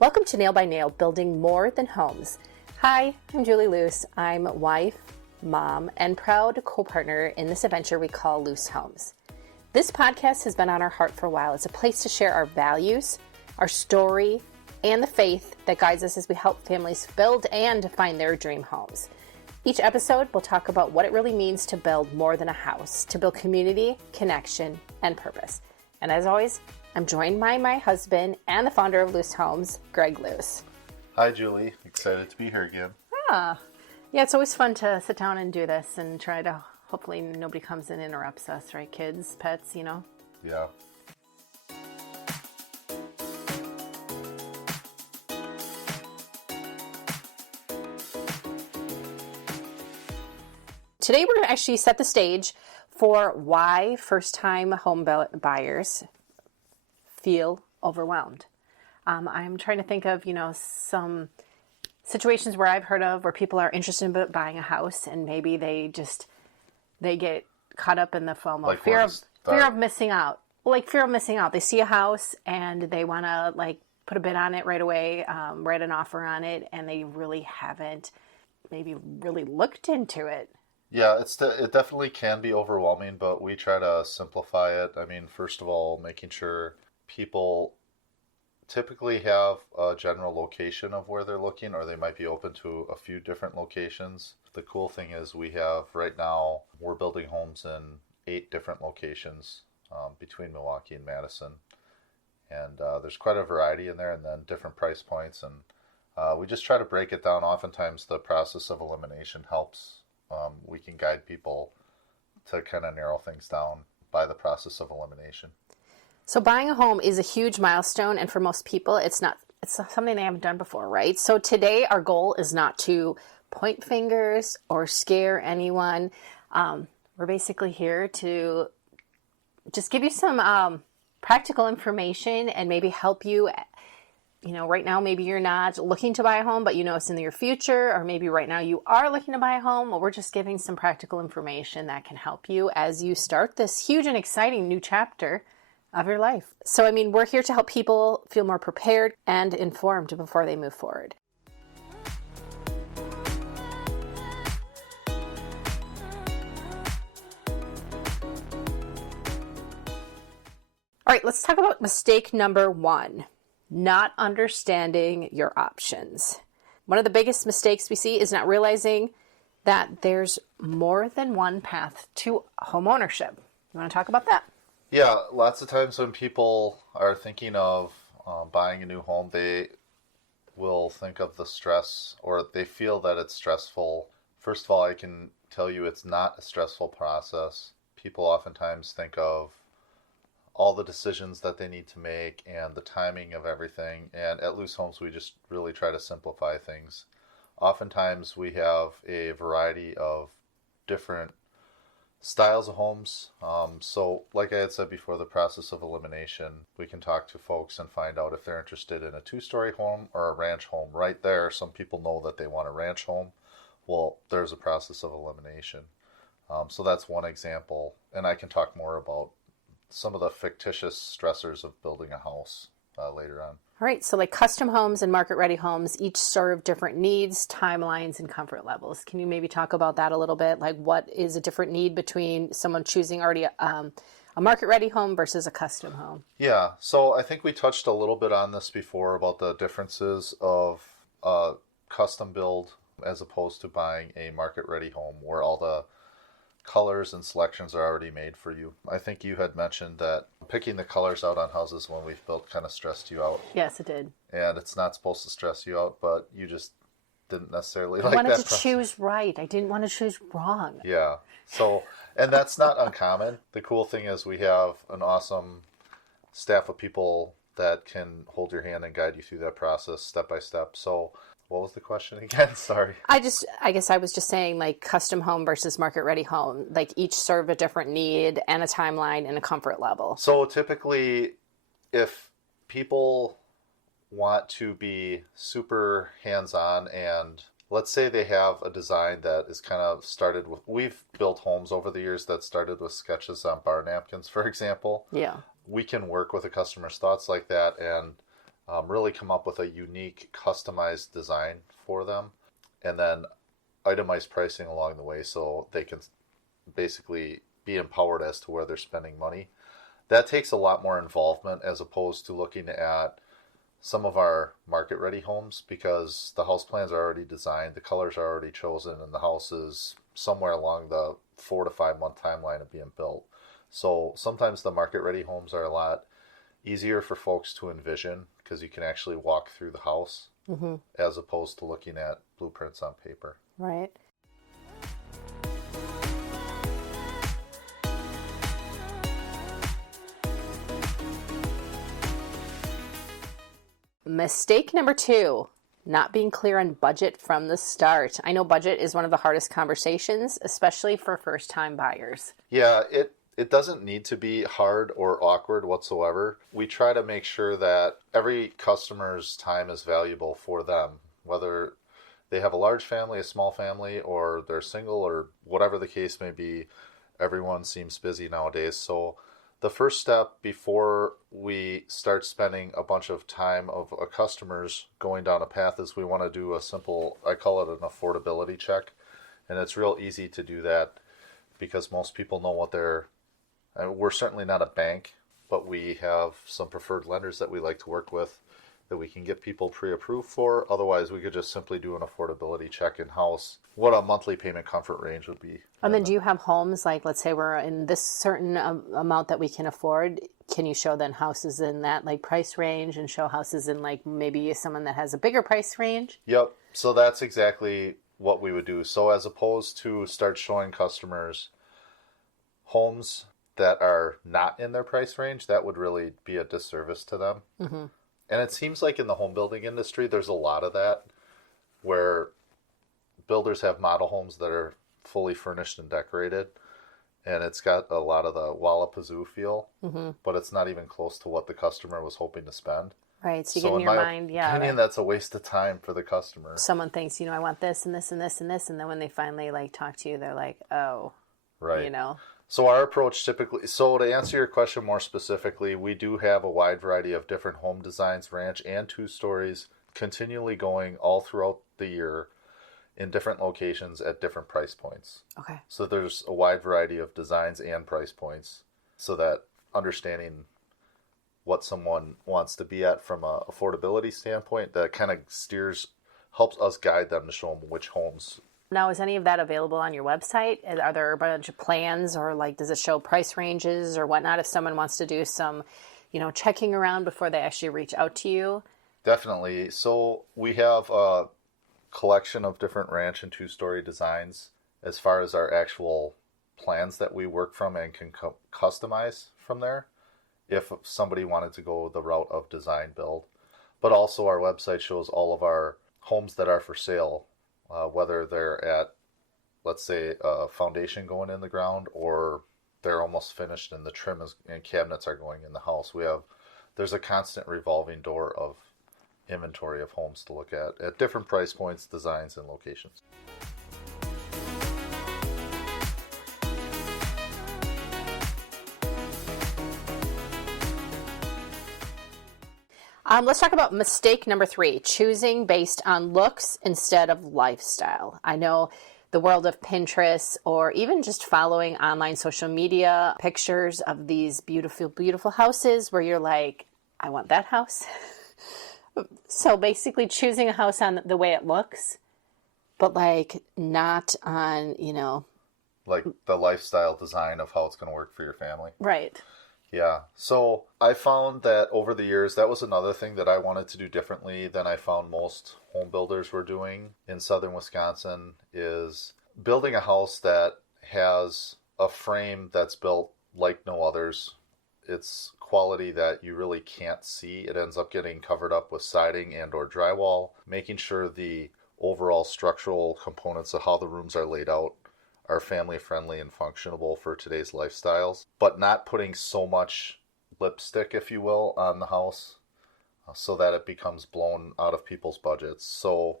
Welcome to Nail by Nail, building more than homes. Hi, I'm Greg Loos. I'm wife, mom, and proud co-partner in this adventure we call Loos Homes. This podcast has been on our heart for a while. It's a place to share our values, our story, and the faith that guides us as we help families build and define their dream homes. Each episode, we'll talk about what it really means to build more than a house, to build community, connection, and purpose. And as always, I'm joined by my husband and the founder of Loos Homes, Greg Loos. Hi, Julie. Excited to be here again. Yeah, it's always fun to sit down and do this and try to, hopefully nobody comes and interrupts us, right? Kids, pets, you know? Yeah. Today we're going to actually set the stage for why first-time home buyers feel overwhelmed. I'm trying to think of, some situations where I've heard of where people are interested in buying a house and maybe they get caught up in the FOMO, like fear of missing out. Like fear of missing out. They see a house and they want to put a bid on it right away, write an offer on it, and they really haven't maybe really looked into it. Yeah, it definitely can be overwhelming, but we try to simplify it. I mean, first of all, making sure people typically have a general location of where they're looking, or they might be open to a few different locations. The cool thing is right now, we're building homes in 8 different locations between Milwaukee and Madison. And there's quite a variety in there, and then different price points. And we just try to break it down. Oftentimes, the process of elimination helps. We can guide people to kind of narrow things down by the process of elimination. So buying a home is a huge milestone, and for most people, it's something they haven't done before, right? So today, our goal is not to point fingers or scare anyone. We're basically here to just give you some practical information and maybe help you. Right now, maybe you're not looking to buy a home, but it's in your future, or maybe right now you are looking to buy a home. Well, we're just giving some practical information that can help you as you start this huge and exciting new chapter of your life. So, we're here to help people feel more prepared and informed before they move forward. All right, let's talk about mistake number 1. Not understanding your options. One of the biggest mistakes we see is not realizing that there's more than one path to home ownership. You want to talk about that? Yeah, lots of times when people are thinking of buying a new home, they will think of the stress, or they feel that it's stressful. First of all, I can tell you it's not a stressful process. People oftentimes think of all the decisions that they need to make and the timing of everything. And at Loos Homes, we just really try to simplify things. Oftentimes, we have a variety of different styles of homes. So like I had said before, the process of elimination, we can talk to folks and find out if they're interested in a 2-story home or a ranch home. Right there, some people know that they want a ranch home. Well, there's a process of elimination. So that's one example. And I can talk more about some of the fictitious stressors of building a house later on. All right, so like custom homes and market-ready homes each serve different needs, timelines, and comfort levels. Can you maybe talk about that a little bit? Like what is a different need between someone choosing already a market-ready home versus a custom home? Yeah, so I think we touched a little bit on this before about the differences of custom build as opposed to buying a market-ready home where all the colors and selections are already made for you. I think you had mentioned that picking the colors out on houses when we've built kind of stressed you out. Yes, it did. And it's not supposed to stress you out, but you just didn't necessarily like that. I wanted to choose right. I didn't want to choose wrong. Yeah. So, and that's not uncommon. The cool thing is we have an awesome staff of people that can hold your hand and guide you through that process step by step. So what was the question again? Sorry. I guess I was just saying like custom home versus market ready home, like each serve a different need and a timeline and a comfort level. So typically if people want to be super hands-on and let's say they have a design that is kind of started with, we've built homes over the years that started with sketches on bar napkins, for example. Yeah. We can work with a customer's thoughts like that and really come up with a unique, customized design for them, and then itemized pricing along the way so they can basically be empowered as to where they're spending money. That takes a lot more involvement as opposed to looking at some of our market-ready homes, because the house plans are already designed, the colors are already chosen, and the house is somewhere along the 4 to 5 month timeline of being built. So sometimes the market-ready homes are a lot easier for folks to envision because you can actually walk through the house as opposed to looking at blueprints on paper. Right. Mistake number 2, not being clear on budget from the start. I know budget is one of the hardest conversations, especially for first-time buyers. Yeah, it doesn't need to be hard or awkward whatsoever. We try to make sure that every customer's time is valuable for them, whether they have a large family, a small family, or they're single, or whatever the case may be. Everyone seems busy nowadays. So the first step before we start spending a bunch of time of a customer's going down a path is we want to do a simple, I call it an affordability check. And it's real easy to do that because most people know what we're certainly not a bank, but we have some preferred lenders that we like to work with that we can get people pre-approved for. Otherwise, we could just simply do an affordability check in-house, what a monthly payment comfort range would be. And then do you have homes, like let's say we're in this certain amount that we can afford, can you show then houses in that like price range and show houses in like maybe someone that has a bigger price range? Yep, so that's exactly what we would do. So as opposed to start showing customers homes that are not in their price range, that would really be a disservice to them. Mm-hmm. And it seems like in the home building industry, there's a lot of that where builders have model homes that are fully furnished and decorated, and it's got a lot of the Wallapazoo feel, but it's not even close to what the customer was hoping to spend. Right, so you get in your mind, opinion, that's a waste of time for the customer. Someone thinks, I want this and this and this and this, and then when they finally like talk to you, they're like, oh, right. So our approach typically, so to answer your question more specifically, we do have a wide variety of different home designs, ranch and 2 stories, continually going all throughout the year in different locations at different price points. Okay. So there's a wide variety of designs and price points so that understanding what someone wants to be at from a affordability standpoint, that kind of helps us guide them to show them which homes. Now, is any of that available on your website? Are there a bunch of plans, or like does it show price ranges or whatnot if someone wants to do some, checking around before they actually reach out to you? Definitely. So we have a collection of different ranch and 2-story designs as far as our actual plans that we work from and can customize from there if somebody wanted to go the route of design build. But also our website shows all of our homes that are for sale, whether they're at, let's say, a foundation going in the ground or they're almost finished and the trim and cabinets are going in the house. There's a constant revolving door of inventory of homes to look at different price points, designs, and locations. Let's talk about mistake number 3, choosing based on looks instead of lifestyle. I know the world of Pinterest or even just following online social media pictures of these beautiful, beautiful houses where you're like, I want that house. So basically choosing a house on the way it looks, but like not on, like the lifestyle design of how it's going to work for your family. Right. Yeah. So I found that over the years, that was another thing that I wanted to do differently than I found most home builders were doing in southern Wisconsin, is building a house that has a frame that's built like no others. It's quality that you really can't see. It ends up getting covered up with siding and or drywall, making sure the overall structural components of how the rooms are laid out are family friendly and functionable for today's lifestyles, but not putting so much lipstick, if you will, on the house so that it becomes blown out of people's budgets. So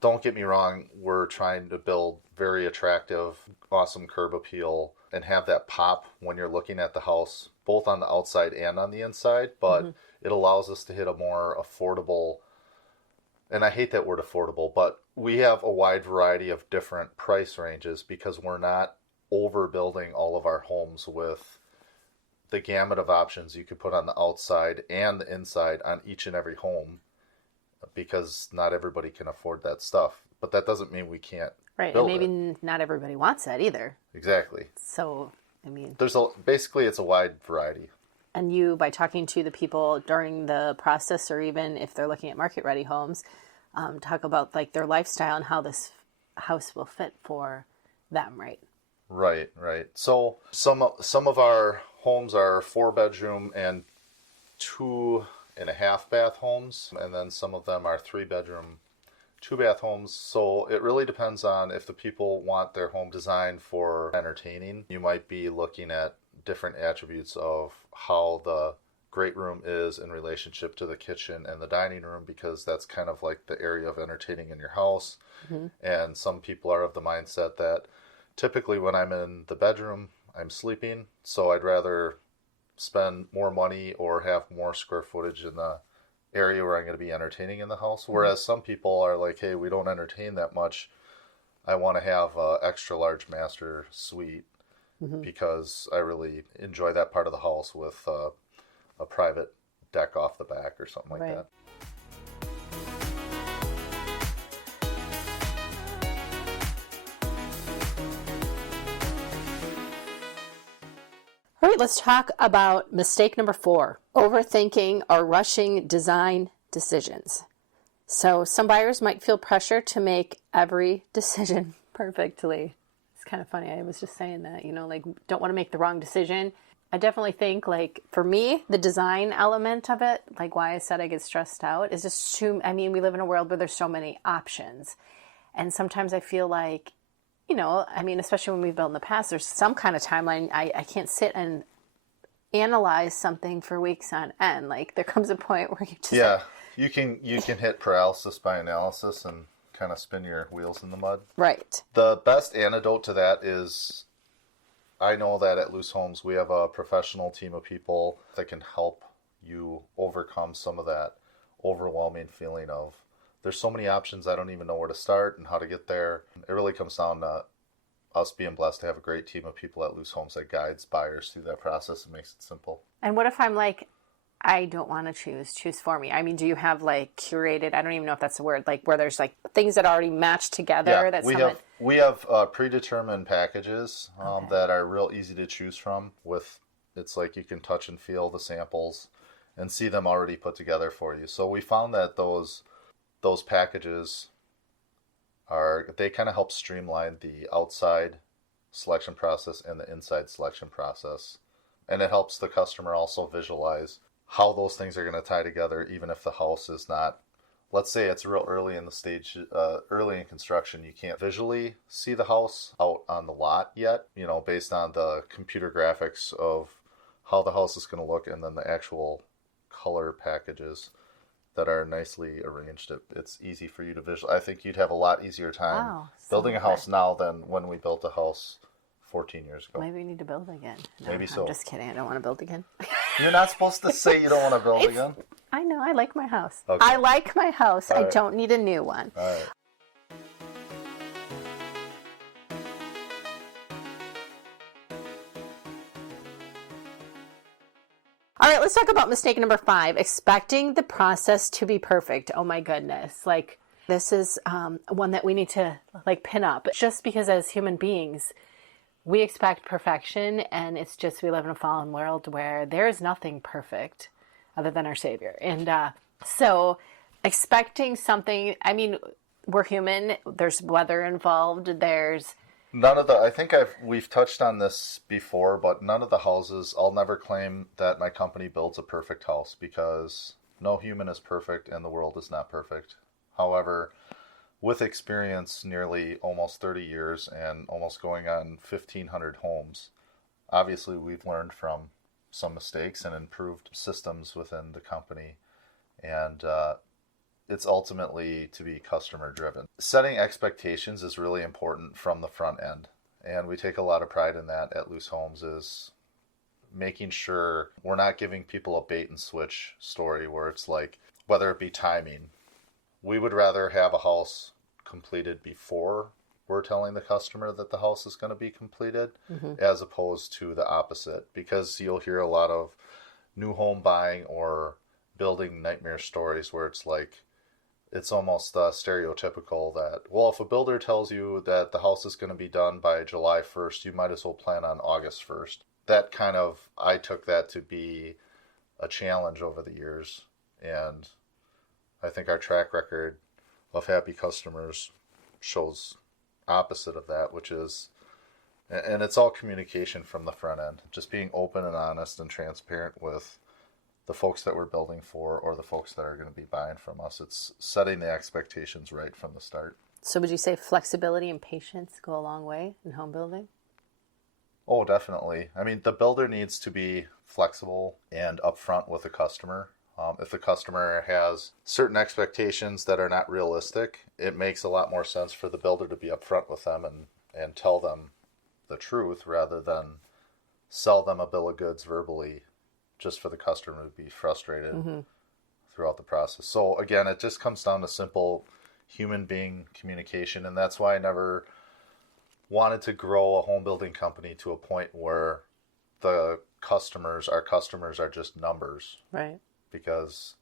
don't get me wrong, we're trying to build very attractive, awesome curb appeal and have that pop when you're looking at the house, both on the outside and on the inside, but it allows us to hit a more affordable, and I hate that word affordable, but we have a wide variety of different price ranges because we're not overbuilding all of our homes with the gamut of options you could put on the outside and the inside on each and every home, because not everybody can afford that stuff. But that doesn't mean we can't Right, and build maybe it. not everybody wants that either. Exactly. So, I mean, basically it's a wide variety. and you, by talking to the people during the process, or even if they're looking at market-ready homes, talk about like their lifestyle and how this house will fit for them, right? Right. So some of our homes are 4-bedroom and 2.5-bath homes, and then some of them are 3-bedroom, 2-bath homes. So it really depends on if the people want their home designed for entertaining. You might be looking at different attributes of how the great room is in relationship to the kitchen and the dining room, because that's kind of like the area of entertaining in your house. And some people are of the mindset that typically when I'm in the bedroom, I'm sleeping, so I'd rather spend more money or have more square footage in the area where I'm going to be entertaining in the house. Whereas some people are like, hey, we don't entertain that much. I want to have an extra large master suite because I really enjoy that part of the house with a private deck off the back or something like that. All right, let's talk about mistake number 4, overthinking or rushing design decisions. So some buyers might feel pressure to make every decision perfectly. It's kind of funny. I was just saying that, like, don't want to make the wrong decision. I definitely think, like, for me, the design element of it, like why I said I get stressed out, is just too, I mean, we live in a world where there's so many options. And sometimes I feel like, I mean, especially when we've built in the past, there's some kind of timeline. I can't sit and analyze something for weeks on end. Like, there comes a point where you just... Yeah, you can hit paralysis by analysis and kind of spin your wheels in the mud. Right. The best antidote to that is, I know that at Loos Homes we have a professional team of people that can help you overcome some of that overwhelming feeling of, there's so many options, I don't even know where to start and how to get there. It really comes down to us being blessed to have a great team of people at Loos Homes that guides buyers through that process and makes it simple. And what if I'm like, I don't want to choose for me? I mean, do you have like curated, I don't even know if that's a word, like where there's like things that already match together? Yeah, we have predetermined packages that are real easy to choose from. It's like you can touch and feel the samples and see them already put together for you. So we found that those packages they kind of help streamline the outside selection process and the inside selection process. And it helps the customer also visualize how those things are going to tie together, even if the house is not, let's say it's real early in the stage, early in construction, you can't visually see the house out on the lot yet, based on the computer graphics of how the house is going to look and then the actual color packages that are nicely arranged. It's easy for you to visualize. I think you'd have a lot easier time building a house now than when we built a house 14 years ago. Maybe we need to build again. No, Maybe so. I'm just kidding. I don't want to build again. You're not supposed to say you don't want to build again. I know. I like my house. Okay. I like my house. All I right. don't need a new one. All right. All right, let's talk about mistake number 5, expecting the process to be perfect. Oh my goodness. Like, this is one that we need to like pin up, just because as human beings, we expect perfection, and it's just, we live in a fallen world where there is nothing perfect other than our Savior. And so expecting something, I mean, we're human, there's weather involved, there's... I think we've touched on this before, but none of the houses, I'll never claim that my company builds a perfect house, because no human is perfect and the world is not perfect. However, with experience, nearly almost 30 years and almost going on 1,500 homes, obviously we've learned from some mistakes and improved systems within the company. And it's ultimately to be customer driven. Setting expectations is really important from the front end. And we take a lot of pride in that at Loos Homes, is making sure we're not giving people a bait and switch story where it's like, whether it be timing, we would rather have a house completed before we're telling the customer that the house is going to be completed, as opposed to the opposite, because you'll hear a lot of new home buying or building nightmare stories where it's like, it's almost stereotypical that, well, if a builder tells you that the house is going to be done by July 1st, you might as well plan on August 1st. That kind of, I took that to be a challenge over the years. And I think our track record of happy customers shows opposite of that, which is, and it's all communication from the front end, just being open and honest and transparent with the folks that we're building for or the folks that are going to be buying from us. It's setting the expectations right from the start. So would you say flexibility and patience go a long way in home building? Oh, definitely. I mean, the builder needs to be flexible and upfront with the customer. If the customer has certain expectations that are not realistic, it makes a lot more sense for the builder to be upfront with them and tell them the truth rather than sell them a bill of goods verbally just for the customer to be frustrated throughout the process. So again, it just comes down to simple human being communication, and that's why I never wanted to grow a home building company to a point where our customers are just numbers. Right. Because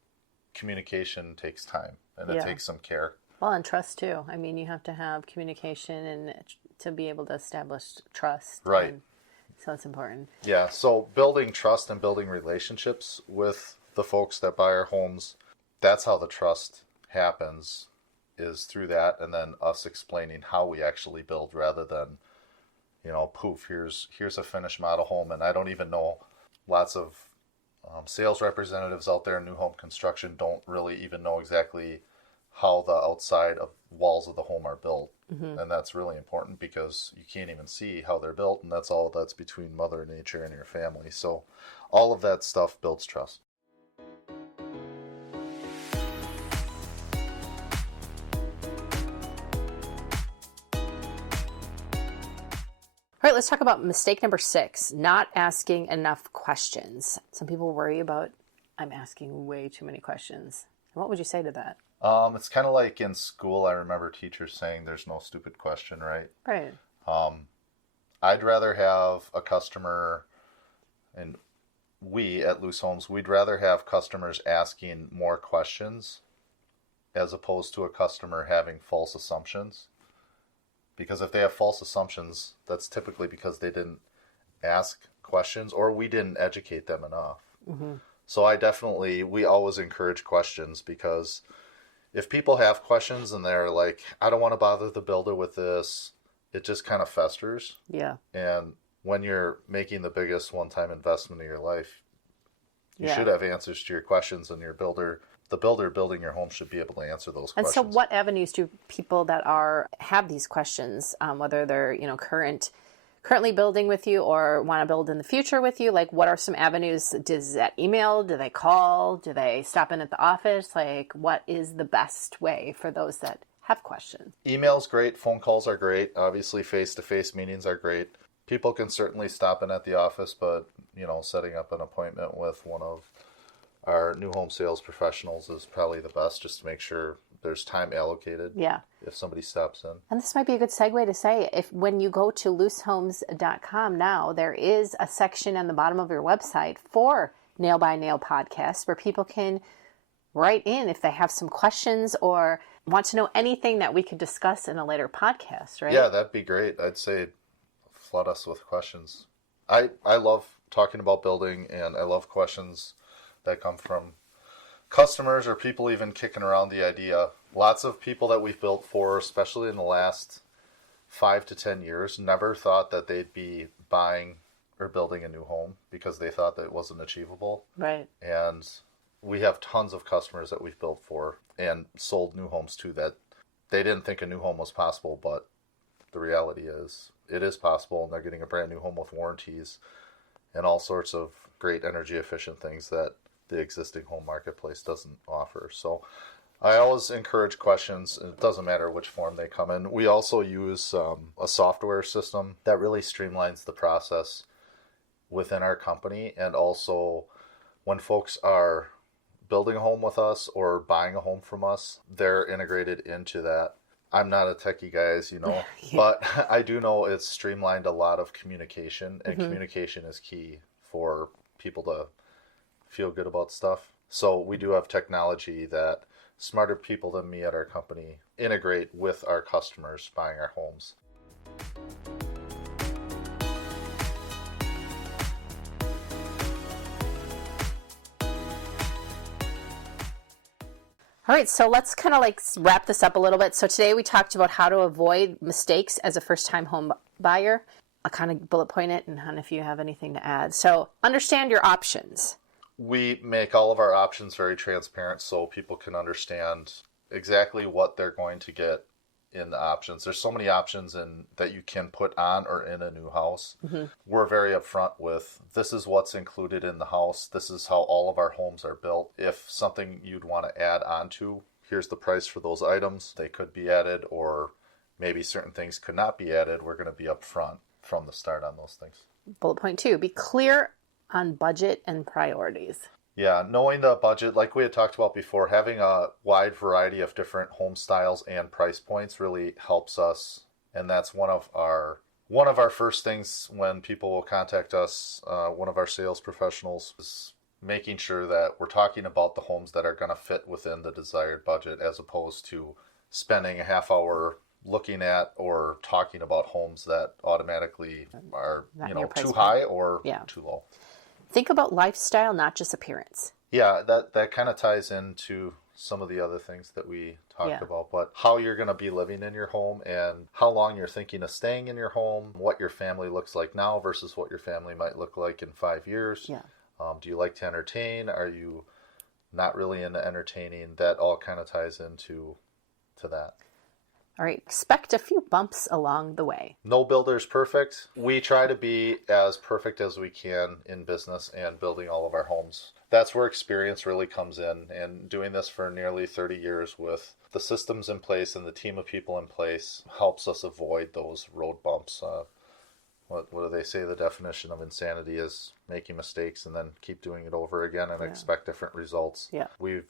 communication takes time and it takes some care. Well, and trust too. I mean, you have to have communication and to be able to establish trust. Right. So it's important. Yeah. So building trust and building relationships with the folks that buy our homes, that's how the trust happens, is through that, and then us explaining how we actually build rather than, poof, here's a finished model home. And I don't even know, lots of sales representatives out there in new home construction don't really even know exactly how the outside of walls of the home are built. And that's really important because you can't even see how they're built, and that's between Mother Nature and your family. So all of that stuff builds trust. All right, let's talk about mistake number 6, not asking enough questions. Some people worry about, I'm asking way too many questions. And what would you say to that? It's kind of like in school, I remember teachers saying there's no stupid question, right? Right. I'd rather have a customer, and we at Loos Homes, we'd rather have customers asking more questions as opposed to a customer having false assumptions. Because if they have false assumptions, that's typically because they didn't ask questions or we didn't educate them enough. So we always encourage questions, because if people have questions and they're like, I don't want to bother the builder with this, it just kind of festers. Yeah. And when you're making the biggest one-time investment of your life, you should have answers to your questions, and the builder building your home should be able to answer those questions. And so what avenues do people that have these questions, whether they're, currently building with you or want to build in the future with you, like what are some avenues? Does that email? Do they call? Do they stop in at the office? Like, what is the best way for those that have questions? Email's great. Phone calls are great. Obviously, face-to-face meetings are great. People can certainly stop in at the office, but, setting up an appointment with one of our new home sales professionals is probably the best, just to make sure there's time allocated. Yeah. If somebody stops in. And this might be a good segue to say, when you go to looshomes.com now, there is a section on the bottom of your website for Nail by Nail podcast where people can write in if they have some questions or want to know anything that we could discuss in a later podcast, right? Yeah, that'd be great. I'd say flood us with questions. I love talking about building, and I love questions that come from customers or people even kicking around the idea. Lots of people that we've built for, especially in the last 5 to 10 years, never thought that they'd be buying or building a new home because they thought that it wasn't achievable. Right. And we have tons of customers that we've built for and sold new homes to that they didn't think a new home was possible, but the reality is it is possible, and they're getting a brand new home with warranties and all sorts of great energy efficient things that the existing home marketplace doesn't offer. So I always encourage questions. It doesn't matter which form they come in. We also use a software system that really streamlines the process within our company. And also, when folks are building a home with us or buying a home from us, they're integrated into that. I'm not a techie guy, as you know, but I do know it's streamlined a lot of communication, and communication is key for people to feel good about stuff. So we do have technology that smarter people than me at our company integrate with our customers buying our homes. All right, so let's kind of like wrap this up a little bit. So today we talked about how to avoid mistakes as a first-time home buyer. I'll kind of bullet point it, and if you have anything to add. So understand your options. We make all of our options very transparent so people can understand exactly what they're going to get in the options. There's so many options that you can put on or in a new house. We're very upfront with this is what's included in the house. This is how all of our homes are built. If something you'd want to add on to, here's the price for those items. They could be added, or maybe certain things could not be added. We're going to be upfront from the start on those things. Bullet point 2, be clear on budget and priorities. Yeah, knowing the budget, like we had talked about before, having a wide variety of different home styles and price points really helps us. And that's one of our first things when people will contact us. One of our sales professionals is making sure that we're talking about the homes that are going to fit within the desired budget, as opposed to spending a half hour looking at or talking about homes that automatically are too high or too low. Think about lifestyle, not just appearance. Yeah, that kind of ties into some of the other things that we talked about, but how you're going to be living in your home and how long you're thinking of staying in your home, what your family looks like now versus what your family might look like in 5 years. Yeah. Do you like to entertain? Are you not really into entertaining? That all kind of ties into that. All right, expect a few bumps along the way. No builder's perfect. We try to be as perfect as we can in business and building all of our homes. That's where experience really comes in, and doing this for nearly 30 years with the systems in place and the team of people in place helps us avoid those road bumps. What do they say? The definition of insanity is making mistakes and then keep doing it over again and expect different results. Yeah. We've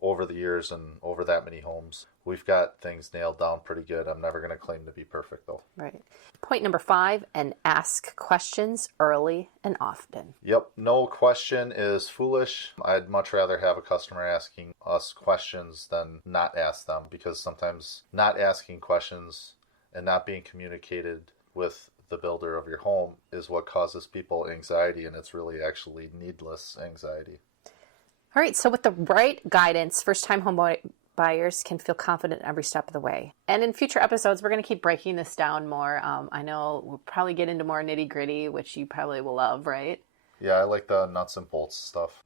over the years and over that many homes, we've got things nailed down pretty good. I'm never going to claim to be perfect, though. Right. Point number 5, and ask questions early and often. Yep. No question is foolish. I'd much rather have a customer asking us questions than not ask them, because sometimes not asking questions and not being communicated with the builder of your home is what causes people anxiety, and it's really actually needless anxiety. All right, so with the right guidance, first-time home buyers can feel confident every step of the way. And in future episodes, we're going to keep breaking this down more. I know we'll probably get into more nitty-gritty, which you probably will love, right? Yeah, I like the nuts and bolts stuff.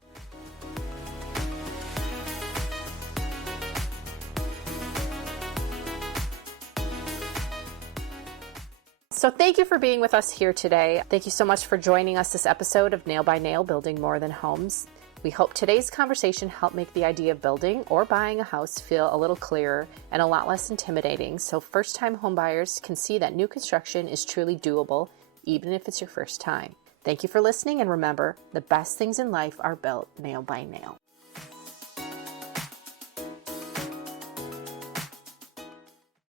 So thank you for being with us here today. Thank you so much for joining us this episode of Nail by Nail, Building More Than Homes. We hope today's conversation helped make the idea of building or buying a house feel a little clearer and a lot less intimidating, so first-time homebuyers can see that new construction is truly doable, even if it's your first time. Thank you for listening, and remember, the best things in life are built nail by nail.